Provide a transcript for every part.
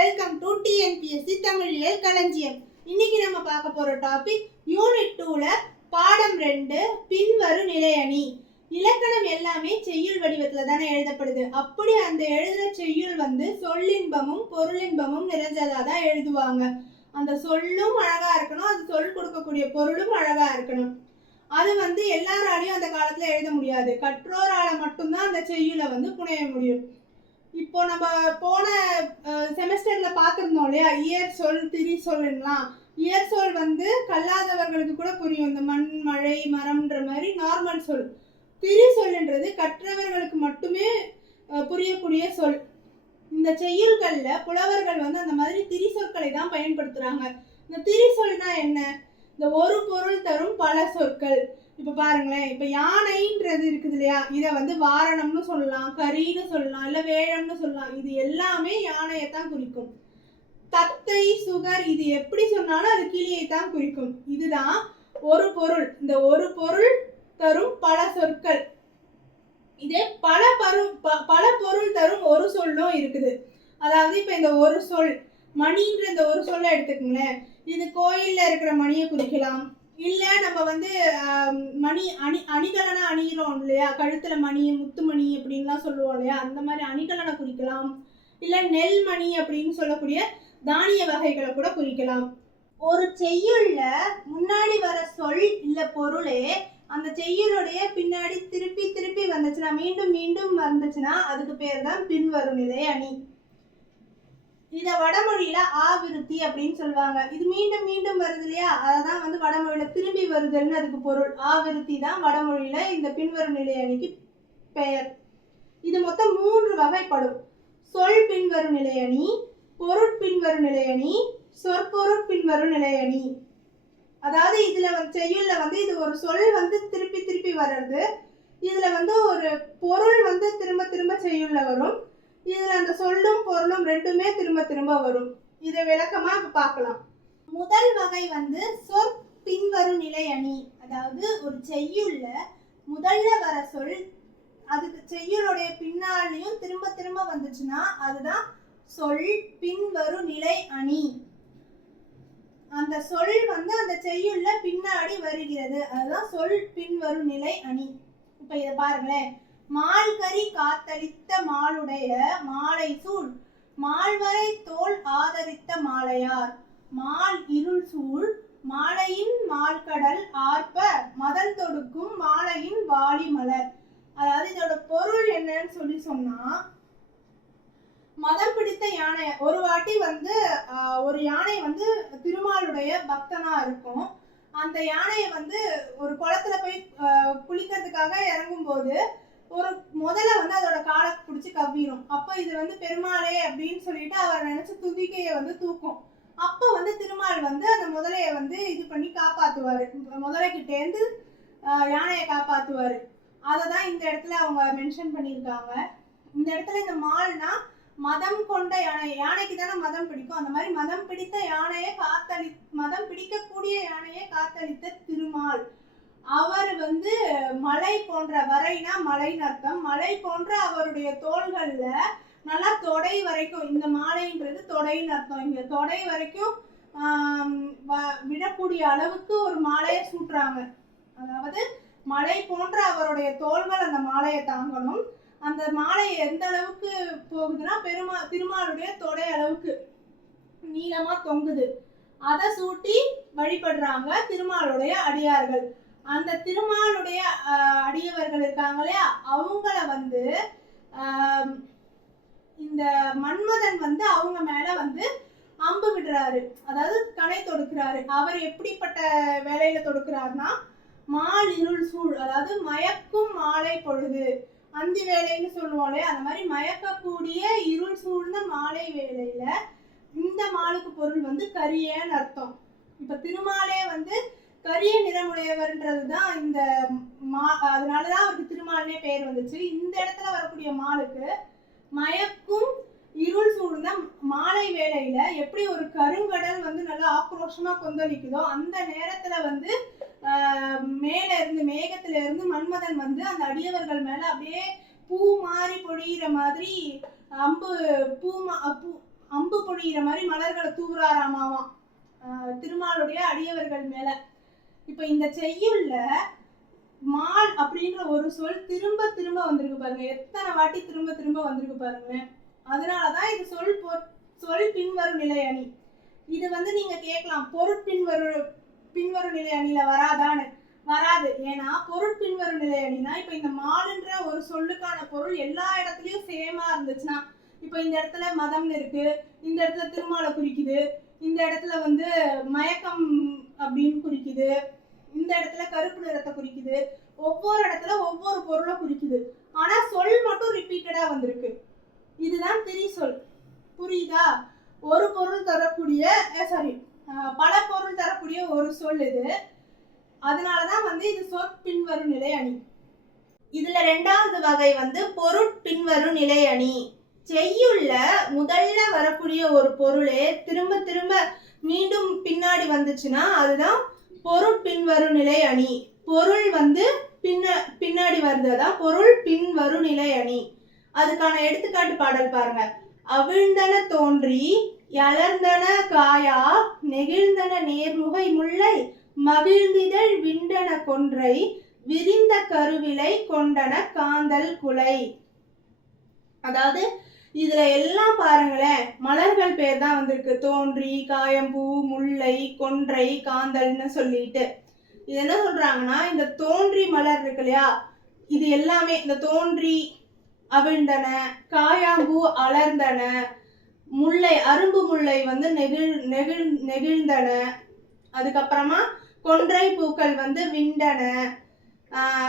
Welcome to TNPSC தமிழியல் களஞ்சியம். இன்னைக்கு நம்ம பார்க்க போற டாபிக் யூனிட் 2ல பாடம் 2 பின்வரும் நிலையணி. இலக்கணம் எல்லாமே செய்யுள் வடிவத்துல தானே எழுதப்படுது. அப்படி அந்த எழுதுற செய்யுள் சொல்லின்பமும் பொருளின்பமும் நிறைஞ்சதா தான் எழுதுவாங்க. அந்த சொல்லும் அழகா இருக்கணும், அது சொல் கொடுக்கக்கூடிய பொருளும் அழகா இருக்கணும். அது எல்லாராலையும் அந்த காலத்துல எழுத முடியாது. கற்றோரால மட்டும்தான் அந்த செய்யுளை புனைய முடியும். இப்போ நம்ம போன செமஸ்டர்ல பார்த்துருந்தோம் இல்லையா, இயற் சொல் திரி சொல்லுலாம். இயற் சொல் கல்லாதவர்களுக்கு கூட புரியும், இந்த மண் மழை மரம்ன்ற மாதிரி நார்மல் சொல். திரி சொல்லுன்றது கற்றவர்களுக்கு மட்டுமே புரியக்கூடிய சொல். இந்த செய்யுள்கள்ல புலவர்கள் அந்த மாதிரி திரி சொற்களை தான் பயன்படுத்துறாங்க. இந்த திரி சொல்னா என்ன? இந்த ஒரு பொருள் தரும் பல சொற்கள். இப்ப பாருங்களேன், இப்ப யானைன்றது இருக்குது இல்லையா, இதை வாரணம்னு சொல்லலாம், கரின்னு சொல்லலாம், இல்ல வேழம்னு சொல்லலாம். இது எல்லாமே யானையைத்தான் குறிக்கும். தத்தை சுகர் இது எப்படி சொன்னாலும் அது கிளியைத்தான் குறிக்கும். இதுதான் ஒரு பொருள். இந்த ஒரு பொருள் தரும் பல சொற்கள். இதே பல பொருள் தரும் ஒரு சொல்லும் இருக்குது. அதாவது இப்ப இந்த ஒரு சொல் மணின்ற இந்த ஒரு சொல்ல எடுத்துக்கோங்களேன். இது கோயில்ல இருக்கிற மணியை குறிக்கலாம். இல்ல நம்ம மணி அணிகலனை அணிகிறோம் இல்லையா, கழுத்துல மணி முத்து மணி அப்படின்லாம் சொல்லுவோம் இல்லையா, அந்த மாதிரி அணிகலனை குறிக்கலாம். இல்ல நெல் மணி அப்படின்னு சொல்லக்கூடிய தானிய வகைகளை கூட குறிக்கலாம். ஒரு செய்யுள்ல முன்னாடி வர சொல் இல்ல பொருளே அந்த செய்யுளுடைய பின்னாடி திருப்பி திருப்பி வந்துச்சுன்னா, மீண்டும் மீண்டும் வந்துச்சுன்னா அதுக்கு பேர் தான் பின்வரும் நிலை அணி. இத வடமொழியில ஆவிருத்தி அப்படின்னு சொல்லுவாங்க. இது மீண்டும் மீண்டும் வருது இல்லையா, அதான் வடமொழியில திரும்பி வருதுன்னு அதுக்கு பொருள். ஆவிருத்தி தான் வடமொழியில இந்த பின்வரும் நிலை அணிக்கு பெயர். இது மொத்தம் 3 வகைப்படும். சொல் பின்வரும் நிலை அணி, பொருட்பின்வரும் நிலை அணி, சொற்பொருட் பின்வரும் நிலை அணி. அதாவது இதுல செய்யுள்ல இது ஒரு சொல் திருப்பி திருப்பி வர்றது. இதுல ஒரு பொருள் திரும்ப திரும்ப செய்யுள்ல வரும். இதுல அந்த சொல்லும் பொருளும் ரெண்டுமே திரும்ப திரும்ப வரும். இதை விளக்கமா பார்க்கலாம். முதல் வகை சொற்பின்வரும் நிலை அணி. அதாவது ஒரு செய்யுள்ல முதல்ல வர சொல் அதுக்கு செய்யுளுடைய பின்னாலையும் திரும்ப திரும்ப வந்துச்சுன்னா அதுதான் சொல் பின்வரும் நிலை அணி. அந்த சொல் அந்த செய்யுள்ல பின்னாடி வருகிறது, அதுதான் சொல் பின்வரும் நிலை அணி. இப்ப இத பாருங்களேன். மால்கரி காத்தளித்த மாலுடைய மாலை சூழ் மால்வரை தோல் ஆதரித்த மாலையார் மால் இருள் சூழ் மாலையின் மால்கடல் ஆர்ப்ப மதல் தொடுக்கும் மாலையின் வாலி மலர். அதாவது இதோட பொருள் என்னன்னு சொன்னா, மதம் பிடித்த யானை ஒரு வாட்டி ஒரு யானை திருமாலுடைய பக்தனா இருக்கும். அந்த யானையை ஒரு குளத்துல போய் குளிக்கிறதுக்காக இறங்கும் போது முதல்ல அதோட காலை பிடிச்சி கவ்விடும். அப்ப இது பெருமாளே அப்படின்னு சொல்லிட்டு அவர் நினைச்சு துதிக்கைய தூக்கும். அப்ப திருமால் அந்த முதலைய இது பண்ணி காப்பாத்துவாரு, முதலைக்கிட்டே இருந்து யானையை காப்பாத்துவாரு. அததான் இந்த இடத்துல அவங்க மென்ஷன் பண்ணியிருக்காங்க. இந்த இடத்துல இந்த மால்னா மதம் கொண்ட யானை, யானைக்கு தானே மதம் பிடிக்கும். அந்த மாதிரி மதம் பிடித்த யானையை மதம் பிடிக்கக்கூடிய யானையை காத்தளித்த திருமால். அவர் மலை போன்ற, வரைனா மலைன்னு அர்த்தம், மலை போன்ற அவருடைய தோள்கள்ல நல்லா தொடை வரைக்கும், இந்த மாலைன்றது தொடைன்னு அர்த்தம், இங்க தொடை வரைக்கும் விடக்கூடிய அளவுக்கு ஒரு மாலையை சூட்டுறாங்க. அதாவது மலை போன்ற அவருடைய தோள்கள் அந்த மாலையை தாங்கணும். அந்த மாலை எந்த அளவுக்கு போகுதுன்னா திருமாலுடைய தொடை அளவுக்கு நீளமா தொங்குது. அதை சூட்டி வழிபடுறாங்க திருமாலுடைய அடியார்கள். அந்த திருமாலுடைய அடியவர்கள் இருக்காங்க இல்லையா, அவங்கள இந்த மன்மதன் அவங்க மேல அம்பு விடுறாரு, அதாவது கணை தொடுக்கிறாரு. அவர் எப்படிப்பட்ட வேலையில தொடுக்கிறாருன்னா, மால் இருள் சூழ், அதாவது மயக்கும் மாலை பொழுது, அந்தி வேலைன்னு சொல்லுவோம் இல்லையா, அந்த மாதிரி மயக்கக்கூடிய இருள் சூழ்ந்த மாலை வேலையில இந்த மாலுக்கு பொருள் கரியன்னு அர்த்தம். இப்ப திருமாலே கரிய நிறமுடையவர்ன்றதுதான் இந்த அதனாலதான் அவருக்கு திருமால்னே பெயர் வந்துச்சு. இந்த இடத்துல வரக்கூடிய மாலுக்கு மயக்கும் இருள் சூழ்ந்த மாலை வேளையில எப்படி ஒரு கருங்கடல் நல்லா ஆக்ரோஷமா கொந்தளிக்குதோ, அந்த நேரத்துல மேல இருந்து மேகத்துல இருந்து மன்மதன் அந்த அடியவர்கள் மேல அப்படியே பூ மாறி பொழியிற மாதிரி அம்பு அம்பு பொழியிற மாதிரி மலர்களை தூவுறாராமாவாம் திருமாலுடைய அடியவர்கள் மேல. இப்ப இந்த செய்யுள்ள மால் அப்படின்ற ஒரு சொல் திரும்ப திரும்ப வந்திருக்கு பாருங்க, எத்தனை வாட்டி திரும்ப திரும்ப வந்திருக்கு பாருங்க. அதனாலதான் இது சொல் பின்வரும் நிலை அணி. இது நீங்க கேட்கலாம், பின்வரும் நிலை அணியில வராதான்னு. வராது. ஏன்னா பின்வரும் நிலை அணினா இப்ப இந்த மாலுன்ற ஒரு சொல்லுக்கான பொருள் எல்லா இடத்துலயும் சேமா இருந்துச்சுன்னா, இப்ப இந்த இடத்துல மதம்னு இருக்கு, இந்த இடத்துல திருமாலை குறிக்குது, இந்த இடத்துல மயக்கம் அப்படின்னு குறிக்குது, இந்த இடத்துல கருப்பு நிறத்தை குறிக்குது, ஒவ்வொரு இடத்துல ஒவ்வொரு பொருளை குறிக்குது. ஆனா சொல் மட்டும் ரிப்பீட்டடா வந்திருக்கு. இதுதான் திரிசொல். புரியுதா? ஒரு பொருள் தரக்கூடிய பல பொருள் தரக்கூடிய ஒரு சொல் இது. அதனாலதான் இது சொற்பின்வரும் நிலை அணி. இதுல ரெண்டாவது வகை பொருட்பின்வரும் நிலை அணி. செய்யுள்ள முதல்ல வரக்கூடிய ஒரு பொருளே திரும்ப திரும்ப மீண்டும் பின்னாடி வந்துச்சுன்னா அதுதான் பொருட்பின்வரும் நிலை அணி. பொருள் பின்னாடி வருது, அதான் பொருள் பின்வரும் நிலை அணி. அதுக்கான எடுத்துக்காட்டு பாடல் பாருங்க. அவிழ்ந்தன தோன்றி யலர்ந்தன காயா நெகிழ்ந்தன நேர்முகை முல்லை மகிழ்ந்திதழ் விண்டன கொன்றை விரிந்த கருவிலை கொண்டன காந்தல் குலை. அதாவது இதுல எல்லாம் பாருங்களேன், மலர்கள் பேர் தான் வந்திருக்கு. தோன்றி, காயம்பூ, முல்லை, கொன்றை, காந்தல்னு சொல்லிட்டு இது என்ன சொல்றாங்கன்னா, இந்த தோன்றி மலர் இருக்கு இல்லையா, இது எல்லாமே இந்த தோன்றி அவிழ்ந்தன, காயாம்பூ அலர்ந்தன, முல்லை அரும்பு முல்லை நெகிழ்ந்தன, அதுக்கப்புறமா கொன்றை பூக்கள் விண்டன,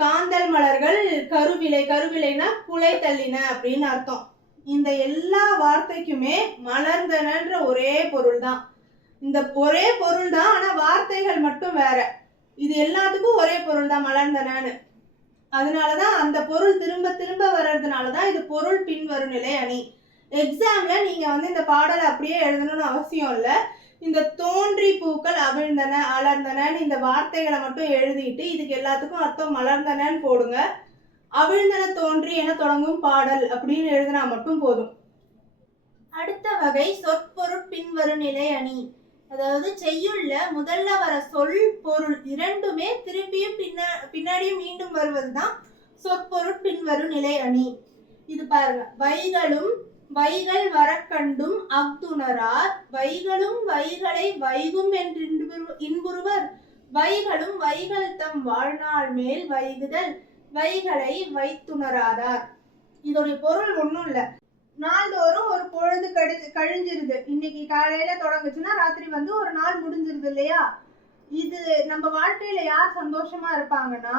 காந்தல் மலர்கள் கருவிலைனா குலை தள்ளின அப்படின்னு அர்த்தம். இந்த எல்லா வார்த்தைக்குமே மலர்ந்தனன்ற ஒரே பொருள் தான். இந்த ஒரே பொருள் தான், ஆனா வார்த்தைகள் மட்டும் வேற. இது எல்லாத்துக்கும் ஒரே பொருள் தான், மலர்ந்தனன்னு. அதனாலதான் அந்த பொருள் திரும்ப திரும்ப வர்றதுனாலதான் இது பொருள் பின்வரும் நிலை அணி. எக்ஸாம்ல நீங்க இந்த பாடலை அப்படியே எழுதணும்னு அவசியம் இல்லை. இந்த தோன்றி பூக்கள் அவிழ்ந்தன அலர்ந்தனன்னு இந்த வார்த்தைகளை மட்டும் எழுதிட்டு இதுக்கு எல்லாத்துக்கும் அர்த்தம் மலர்ந்தனன்னு போடுங்க. அவிழ்ந்தன தோன்றி என தொடங்கும் பாடல் அப்படின்னு எழுதினா மட்டும் போதும். அடுத்த வகை சொற்பொருள் பின்வரும் நிலை அணி. அதாவது செய்யுள்ள முதல்ல வர சொல் பொருள் இரண்டுமே திருப்பியும் பின்னாடியும் மீண்டும் வருவதுதான் சொற்பொருள் பின்வரும் நிலை அணி. இது பாருங்க. வைகள் வரக்கண்டும் அஃதுணரார் வைகளும் வைகளை வைகும் என்று இன்புறுவர் வைகளும் வைகள் தம் வாழ்நாள் மேல் வைகுதல் வைகளை வைத்துணராதார். இதோடைய பொருள் ஒன்றும் இல்லை. நாள்தோறும் ஒரு பொழுது கழிஞ்சிருது. இன்னைக்கு காலையில தொடங்குச்சுன்னா ராத்திரி ஒரு நாள் முடிஞ்சிருது இல்லையா? இது நம்ம வாழ்க்கையில யார் சந்தோஷமா இருப்பாங்கன்னா,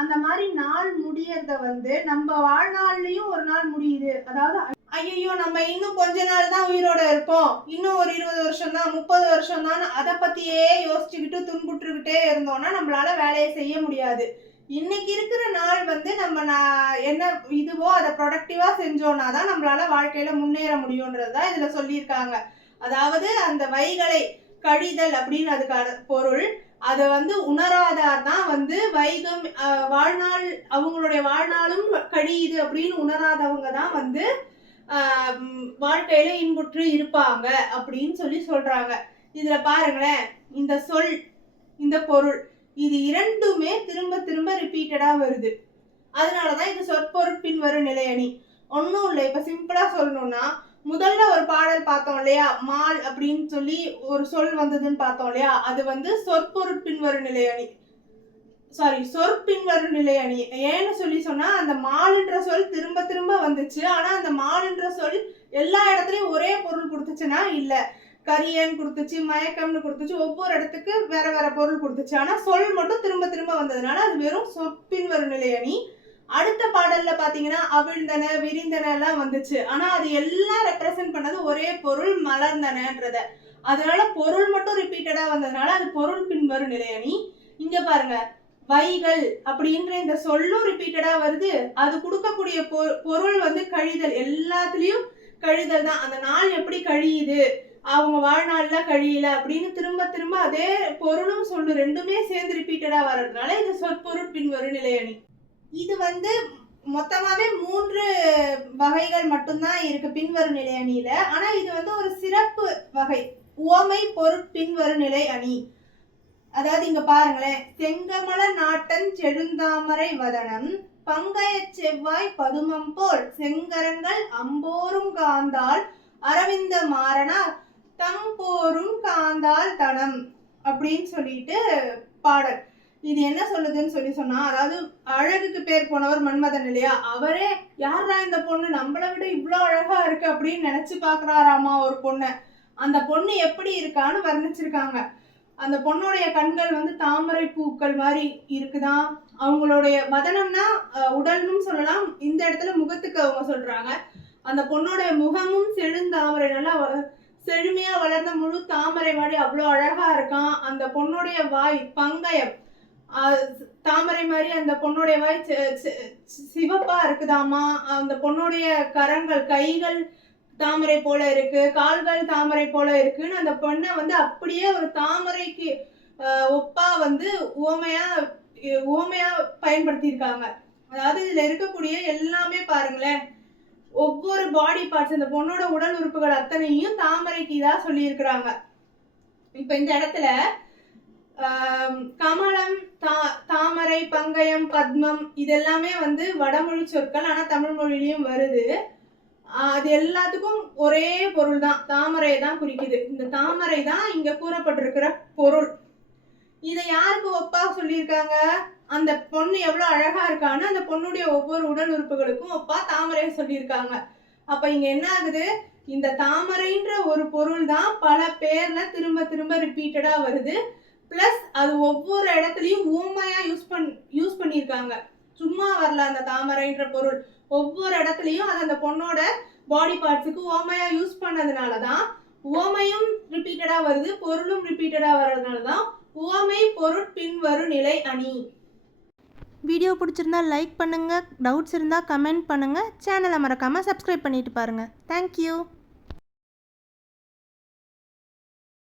அந்த மாதிரி நாள் முடியறத நம்ம வாழ்நாள்லயும் ஒரு நாள் முடியுது. அதாவது ஐயோ நம்ம இன்னும் கொஞ்ச நாள் தான் உயிரோட இருப்போம், இன்னும் ஒரு 20 வருஷம் தான் 30 வருஷம் தான், அதை பத்தியே யோசிச்சுக்கிட்டு துன்புற்றுக்கிட்டே இருந்தோம்னா நம்மளால வேலையை செய்ய முடியாது. இன்னைக்கு இருக்கிற நாள் நம்ம என்ன இதுவோ அதை ப்ரொடக்டிவா செஞ்சோம்னா தான் நம்மளால வாழ்க்கையில முன்னேற முடியும்ன்றதுதான் இதுல சொல்லியிருக்காங்க. அதாவது அந்த வைகளை கழிதல் அப்படின்னு அதுக்கான பொருள். அதை உணராதார் தான் வைகம் வாழ்நாள் அவங்களுடைய வாழ்நாளும் கழியுது அப்படின்னு உணராதவங்க தான் வாழ்க்கையில இன்புற்று இருப்பாங்க அப்படின்னு சொல்றாங்க. இதுல பாருங்களேன், இந்த சொல் இந்த பொருள் இது இரண்டுமே திரும்ப திரும்ப ரிப்பீட்டடா வருது. அதனாலதான் இது சொற்பொருள் பின்வரும் நிலை அணி. ஒன்னும் இல்லை. இப்ப சிம்பிளா சொல்லணும்னா, முதல்ல ஒரு பாடல் பார்த்தோம் இல்லையா, மால் அப்படின்னு ஒரு சொல் வந்ததுன்னு பார்த்தோம் இல்லையா, அது சொற்பொருள் பின்வரும் நிலை அணி. சொற்பின்வரும் நிலை அணி. ஏன்னு சொன்னா அந்த மாலுன்ற சொல் திரும்ப திரும்ப வந்துச்சு. ஆனா அந்த மாலுன்ற சொல் எல்லா இடத்துலயும் ஒரே பொருள் கொடுத்துச்சுன்னா இல்ல. கரியன் கொடுத்துச்சு, மயக்கம்னு கொடுத்துச்சு, ஒவ்வொரு இடத்துக்கு வேற வேற பொருள் கொடுத்துச்சு. ஆனா சொல் மட்டும் திரும்ப திரும்ப வந்ததுனால அது வெறும் சொற்பின்வரும் நிலை அணி. அடுத்த பாடல்ல பாத்தீங்கன்னா அவிழ்ந்தன விரிந்தன எல்லாம் வந்துச்சு. ஆனா அது எல்லாம் ரெப்ரசென்ட் பண்ணது ஒரே பொருள் மலர்ந்தனன்றத. அதனால பொருள் மட்டும் ரிப்பீட்டடா வந்ததுனால அது பொருள் பின்வரும் நிலை அணி. இங்க பாருங்க, வைகள் அப்படின்ற இந்த சொல்லும் ரிப்பீட்டடா வருது. அது கொடுக்கக்கூடிய பொருள் கழிதல். எல்லாத்துலயும் கழிதல் தான். அந்த நாள் எப்படி கழியுது, அவங்க வாழ்நாள்ல கழியல அப்படின்னு திரும்ப திரும்ப அதே பொருளும் சொல்லு ரெண்டுமே சேர்ந்து ரிப்பீட்டடா வர்றதுனால இது சொற்பொருள் பின்வரும் நிலை அணி. இது மொத்தமாவே 3 வகைகள் மட்டும்தான் இருக்கு பின்வரும் நிலை அணியில. ஆனா இது ஒரு சிறப்பு வகை உவமை பொருட்பின்வரும் நிலை அணி. அதாவது இங்க பாருங்களேன், செங்கமல நாட்டன் செழுந்தாமரை வதனம் பங்கைய செவ்வாய் பதுமம் போல் செங்கரங்கள் அம்போரும் காந்தாள் அரவிந்த மாறனார் தம்போரும் காந்தாள் தனம் அப்படின்னு சொல்லிட்டு பாடல். இது என்ன சொல்லுதுன்னு சொன்னா, அதாவது அழகுக்கு பேர் போனவர் மன்மதன் இல்லையா, அவரே யாரா இந்த பொண்ணு நம்மளை விட இவ்வளவு அழகா இருக்கு அப்படின்னு நினைச்சு பாக்குறாராமா ஒரு பொண்ணை. அந்த பொண்ணு எப்படி இருக்கான்னு வர்ணிச்சிருக்காங்க. அந்த பொண்ணுடைய கண்கள் வந்து தாமரை பூக்கள் மாதிரி இருக்குதான். அவங்களுடைய வதனம்னா உடல்னு சொல்லலாம், இந்த இடத்துல முகத்துக்கு அவங்க சொல்றாங்க. அந்த பொண்ணோட முகமும் செழுந்தாமரை, நல்லா செழுமையா வளர்ந்த முழு தாமரை மாதிரி அவ்வளோ அழகா இருக்கான். அந்த பொண்ணுடைய வாய் பங்கயம், தாமரை மாதிரி அந்த பொண்ணுடைய வாய் சிவப்பா இருக்குதாமா. அந்த பொண்ணுடைய கரங்கள் கைகள் தாமரை போல இருக்கு, கால்கள் தாமரை போல இருக்குன்னு அந்த பொண்ணை வந்து அப்படியே ஒரு தாமரைக்கு ஒப்பா வந்து உவமையா பயன்படுத்தியிருக்காங்க. அதாவது இதுல இருக்கக்கூடிய எல்லாமே பாருங்களேன், ஒவ்வொரு பாடி பார்ட்ஸ், இந்த பொண்ணோட உடல் உறுப்புகள் அத்தனையும் தாமரைக்கு இதா சொல்லி இருக்கிறாங்க. இப்ப இந்த இடத்துல கமலம், தாமரை, பங்கயம், பத்மம் இதெல்லாமே வந்து வடமொழி சொற்கள், ஆனா தமிழ் மொழியிலயும் வருது. அது எல்லாத்துக்கும் ஒரே பொருள் தான், தாமரையை தான் குறிக்குது. இந்த தாமரை தான் இங்க கூறப்பட்டிருக்கிற பொருள். இதை யாருக்கு ஒப்பா சொல்லியிருக்காங்க? அந்த பொண்ணு எவ்வளவு அழகா இருக்கான்னு அந்த பொண்ணுடைய ஒவ்வொரு உடல் உறுப்புகளுக்கும் ஒப்பா தாமரையை சொல்லியிருக்காங்க. அப்ப இங்க என்ன ஆகுது, இந்த தாமரைன்ற ஒரு பொருள் தான் பல பேர்ல திரும்ப திரும்ப ரிப்பீட்டடா வருது. பிளஸ் அது ஒவ்வொரு இடத்துலயும் ஊமையா யூஸ் பண்ணியிருக்காங்க. சும்மா வரல அந்த தாமரைன்ற பொருள், ஒவ்வொரு இடத்துலயும் அது அந்த பொண்ணோட பாடி பார்ட்ஸுக்கு ஓமையா யூஸ் பண்ணதுனாலதான் உவமையும் ரிப்பீட்டடா வருது, பொருளும் ரிப்பீட்டடா வர்றதுனாலதான் உவமை பொருட்பின்வரும் நிலை அணி. வீடியோ பிடிச்சிருந்தா லைக் பண்ணுங்க, டவுட்ஸ் இருந்தால் கமெண்ட் பண்ணுங்க, சேனலை மறக்காமல் சப்ஸ்கிரைப் பண்ணிட்டு பாருங்க. தேங்க்யூ.